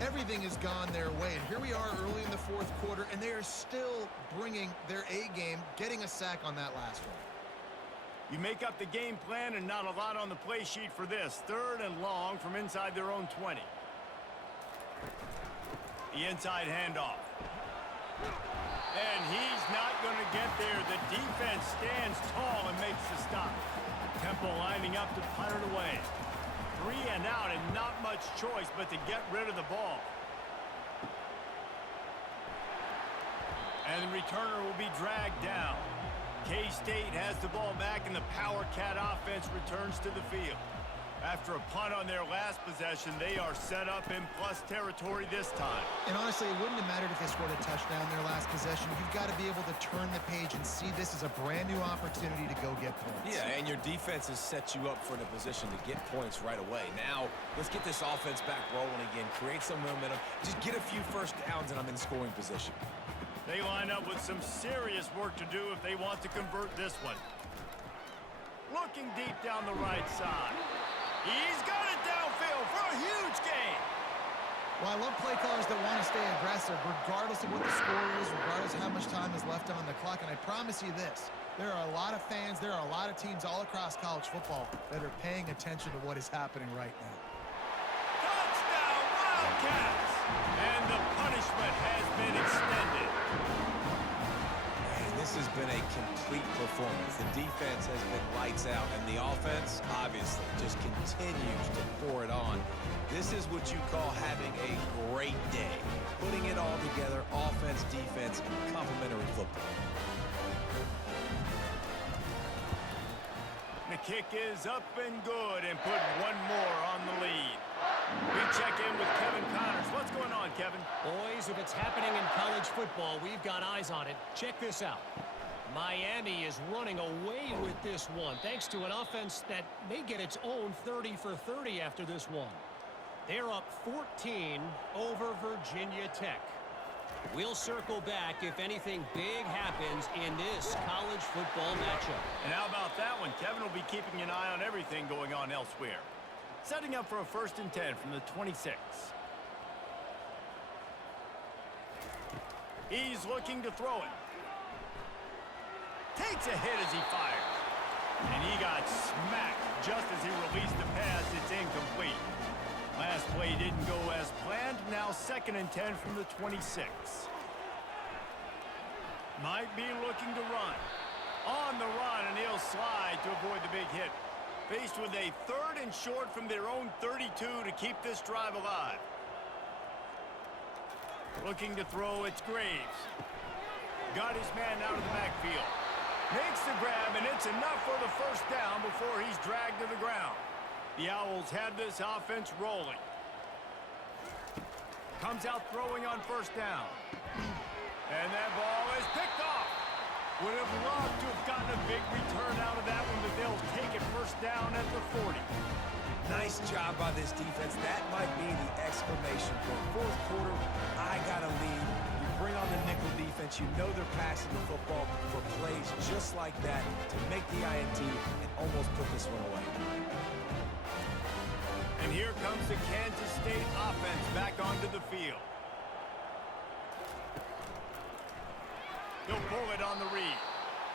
everything has gone their way. And here we are early in the 4th quarter, and they are still bringing their A game, getting a sack on that last one. You make up the game plan and not a lot on the play sheet for this. 3rd and long from inside their own 20. The inside handoff. And he's not going to get there. The defense stands tall and makes the stop. Temple lining up to punt it away. 3 and out and not much choice but to get rid of the ball. And the returner will be dragged down. K-State has the ball back and the Power Cat offense returns to the field. After a punt on their last possession, they are set up in plus territory this time. And honestly, it wouldn't have mattered if they scored a touchdown their last possession. You've got to be able to turn the page and see this as a brand new opportunity to go get points. Yeah, and your defense has set you up for the position to get points right away. Now, let's get this offense back rolling again, create some momentum, just get a few first downs, and I'm in scoring position. They line up with some serious work to do if they want to convert this one. Looking deep down the right side. He's got it downfield for a huge gain. Well, I love play callers that want to stay aggressive, regardless of what the score is, regardless of how much time is left on the clock. And I promise you this, there are a lot of fans, there are a lot of teams all across college football that are paying attention to what is happening right now. Touchdown, Wildcats! And the punishment has been extended. This has been a complete performance. The defense has been lights out, and the offense, obviously, just continues to pour it on. This is what you call having a great day. Putting it all together, offense, defense, complementary football. The kick is up and good and put one more on the lead. We check in with Kevin Connors. What's going on, Kevin? Boys, if it's happening in college football, we've got eyes on it. Check this out. Miami is running away with this one, thanks to an offense that may get its own 30 for 30 after this one. They're up 14 over Virginia Tech. We'll circle back if anything big happens in this college football matchup. And how about that one? Kevin will be keeping an eye on everything going on elsewhere. Setting up for a 1st and 10 from the 26. He's looking to throw it. Takes a hit as he fires. And he got smacked just as he released the pass. It's incomplete. Last play didn't go as planned. Now 2nd and 10 from the 26. Might be looking to run. On the run, and he'll slide to avoid the big hit. Faced with a 3rd and short from their own 32 to keep this drive alive. Looking to throw, it's Graves. Got his man out of the backfield. Makes the grab, and it's enough for the first down before he's dragged to the ground. The Owls have this offense rolling. Comes out throwing on first down. And that ball is picked off. Would have loved to have gotten a big return out of that one, but they'll take it first down at the 40. Nice job by this defense. That might be the exclamation point. Fourth quarter, I got a lead. You bring on the nickel defense. You know they're passing the football for plays just like that to make the INT and almost put this one away. And here comes the Kansas State offense back onto the field. He'll pull it on the read.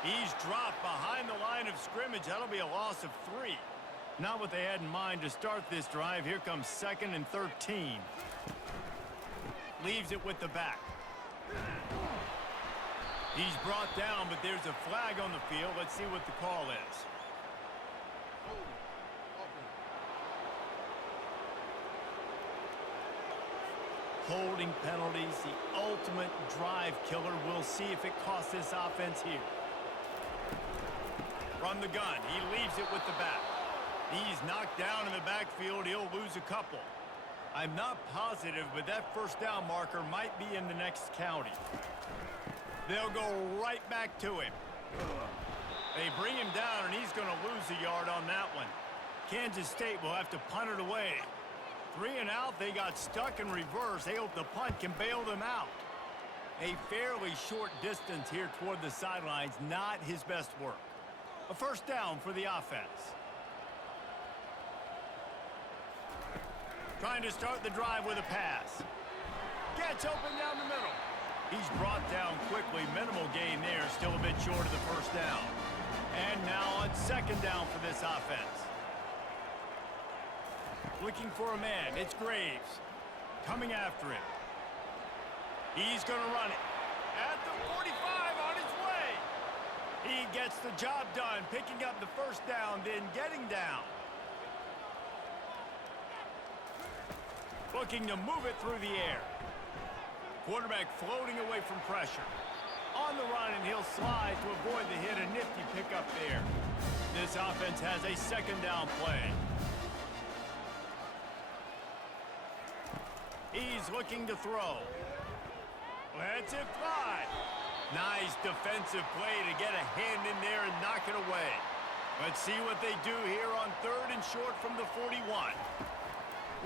He's dropped behind the line of scrimmage. That'll be a loss of 3. Not what they had in mind to start this drive. Here comes 2nd and 13. Leaves it with the back. He's brought down, but there's a flag on the field. Let's see what the call is. Holding penalties, the ultimate drive killer. We'll see if it costs this offense here. From the gun, he leaves it with the back. He's knocked down in the backfield. He'll lose a couple. I'm not positive, but that first down marker might be in the next county. They'll go right back to him. They bring him down, and he's going to lose a yard on that one. Kansas State will have to punt it away. 3 and out, they got stuck in reverse. They hope the punt can bail them out. A fairly short distance here toward the sidelines, not his best work. A first down for the offense. Trying to start the drive with a pass. Gets open down the middle. He's brought down quickly. Minimal gain there, still a bit short of the first down. And now on 2nd down for this offense. Looking for a man. It's Graves. Coming after him. He's going to run it. At the 45 on his way. He gets the job done, picking up the first down, then getting down. Looking to move it through the air. Quarterback floating away from pressure. On the run, and he'll slide to avoid the hit. A nifty pickup there. This offense has a 2nd down play. He's looking to throw. Lets it fly. Nice defensive play to get a hand in there and knock it away. Let's see what they do here on 3rd and short from the 41.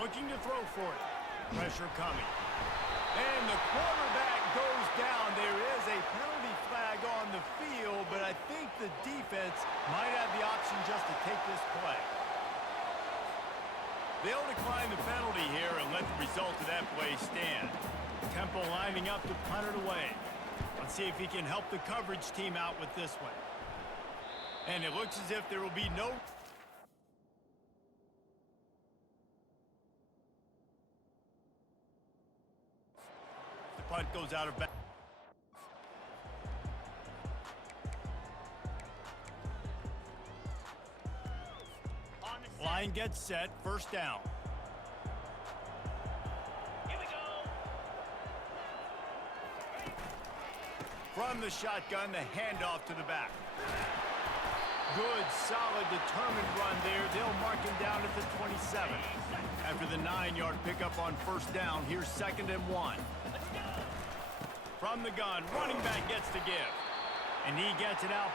Looking to throw for it. Pressure coming. And the quarterback goes down. There is a penalty flag on the field, but I think the defense might have the option just to take this play. They'll decline the penalty here and let the result of that play stand. Temple lining up to punt it away. Let's see if he can help the coverage team out with this one. And it looks as if there will be no... The punt goes out of bounds. Line gets set, first down. Here we go. From the shotgun, the handoff to the back. Good, solid, determined run there. They'll mark him down at the 27. After the 9-yard pickup on first down, here's 2nd and 1. From the gun, running back gets to give. And he gets it out.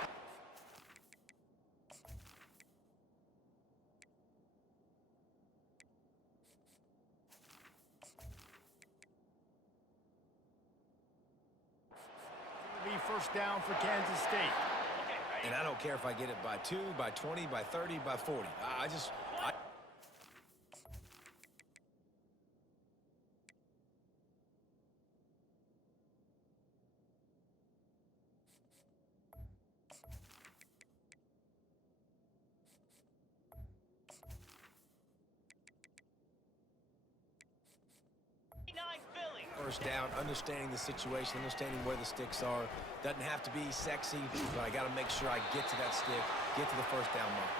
First down for Kansas State. And I don't care if I get it by 2, by 20, by 30, by 40. first down, understanding the situation, understanding where the sticks are. Doesn't have to be sexy, but I got to make sure I get to that stick, get to the first down mark.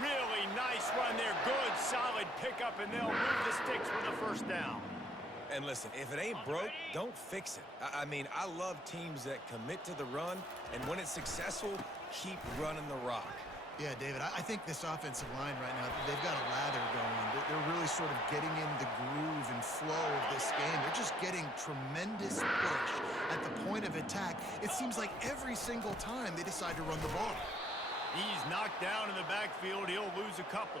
Really nice run there. Good, solid pickup, and they'll move the sticks for the first down. And listen, if it ain't broke, don't fix it. I mean, I love teams that commit to the run, and when it's successful, keep running the rock. Yeah, David, I think this offensive line right now, they've got a lather going. They're really sort of getting in the groove and flow of this game. They're just getting tremendous push at the point of attack. It seems like every single time they decide to run the ball. He's knocked down in the backfield. He'll lose a couple.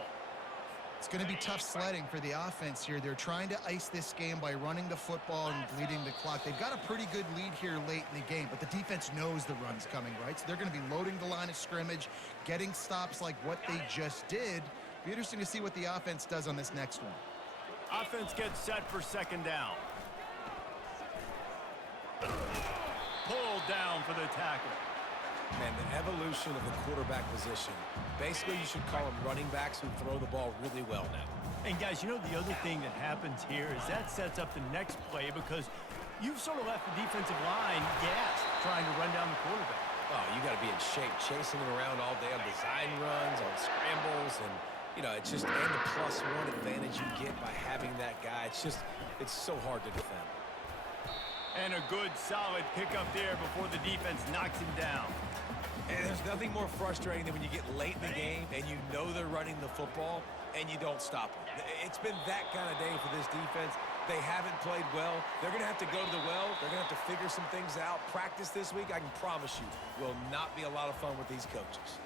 It's going to be tough sledding for the offense here. They're trying to ice this game by running the football and bleeding the clock. They've got a pretty good lead here late in the game, but the defense knows the run's coming, right? So they're going to be loading the line of scrimmage, getting stops like what they just did. Be interesting to see what the offense does on this next one. Offense gets set for second down. Pulled down for the tackle. Man, the evolution of the quarterback position. Basically, you should call them running backs who throw the ball really well now. And guys, you know the other thing that happens here is that sets up the next play because you've sort of left the defensive line gassed trying to run down the quarterback. Oh, you got to be in shape, chasing him around all day on design runs, on scrambles, and, you know, it's just, and the +1 advantage you get by having that guy. It's just, it's so hard to defend. And a good, solid pickup there before the defense knocks him down. And there's nothing more frustrating than when you get late in the game and you know they're running the football and you don't stop them. It's been that kind of day for this defense. They haven't played well. They're going to have to go to the well. They're going to have to figure some things out. Practice this week, I can promise you, will not be a lot of fun with these coaches.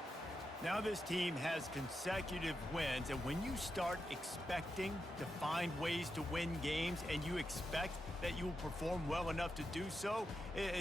Now this team has consecutive wins, and when you start expecting to find ways to win games and you expect that you will perform well enough to do so,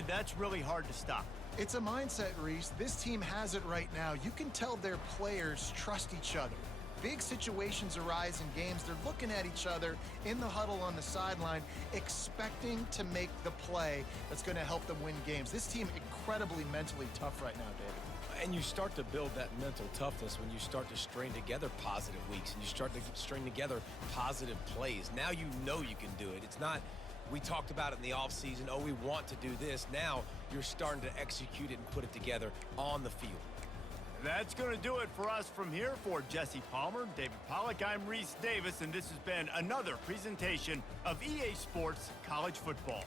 that's really hard to stop. It's a mindset, Reese. This team has it right now. You can tell their players trust each other. Big situations arise in games. They're looking at each other in the huddle on the sideline, expecting to make the play that's going to help them win games. This team incredibly mentally tough right now, David. And you start to build that mental toughness when you start to string together positive weeks and you start to string together positive plays. Now you know you can do it. It's not, we talked about it in the offseason, oh, we want to do this. Now you're starting to execute it and put it together on the field. That's going to do it for us from here. For Jesse Palmer, David Pollack, I'm Reese Davis, and this has been another presentation of EA Sports College Football.